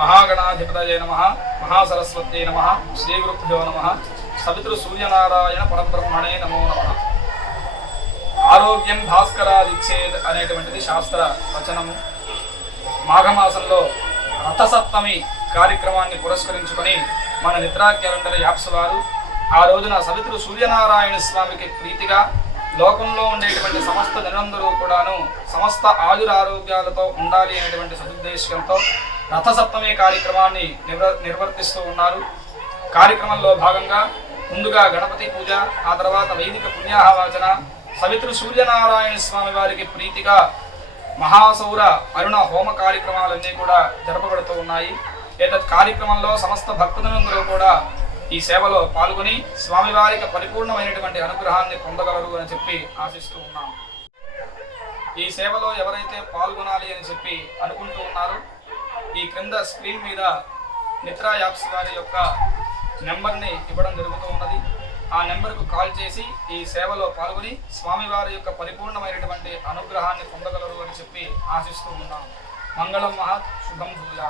మహాగణాధిపతయ నమ మహాసరస్వత్యై నమ శ్రీగురుభ్యో నమ సవితృ సూర్యనారాయణ పరబ్రహ్మణే నమో నమ. ఆరోగ్యం భాస్కరాదిచ్చేద్ అనేటువంటిది శాస్త్ర వచనము మాఘమాసంలో రథసప్తమి కార్యక్రమాన్ని పురస్కరించుకొని మన నిద్రా క్యాలెండర్ యాప్స్ వారు ఆ రోజున సవితృ సూర్యనారాయణ స్వామికి ప్రీతిగా లోకంలో ఉండేటువంటి సమస్త జనందరూ కూడాను సమస్త ఆయుర ఆరోగ్యాలతో ఉండాలి అనేటువంటి సదుద్దేశంతో రథసప్తమి కార్యక్రమాన్ని నిర్వ నిర్వర్తిస్తూ ఉన్నారు. కార్యక్రమంలో భాగంగా ముందుగా గణపతి పూజ ఆ తర్వాత వైదిక పుణ్యాహవాచన సవితృ సూర్యనారాయణ స్వామి వారికి ప్రీతిగా మహాసౌర అరుణ హోమ కార్యక్రమాలన్నీ కూడా జరపబడుతూ ఉన్నాయి. ఏతత్ కార్యక్రమంలో సమస్త భక్తులందరూ కూడా ఈ సేవలో పాల్గొని స్వామివారికి పరిపూర్ణమైనటువంటి అనుగ్రహాన్ని పొందగలరు అని చెప్పి ఆశిస్తూ ఉన్నాం. ఈ సేవలో ఎవరైతే పాల్గొనాలి అని చెప్పి అనుకుంటూ ఉన్నారో ఈ క్రింద స్క్రీన్ మీద నిత్రా యాప్స్ వారి యొక్క నెంబర్ని ఇవ్వడం జరుగుతూ ఉన్నది. ఆ నెంబర్కు కాల్ చేసి ఈ సేవలో పాల్గొని స్వామివారి యొక్క పరిపూర్ణమైనటువంటి అనుగ్రహాన్ని పొందగలరు అని చెప్పి ఆశిస్తూ ఉన్నాం మంగళం మహత్ శుభం భూయా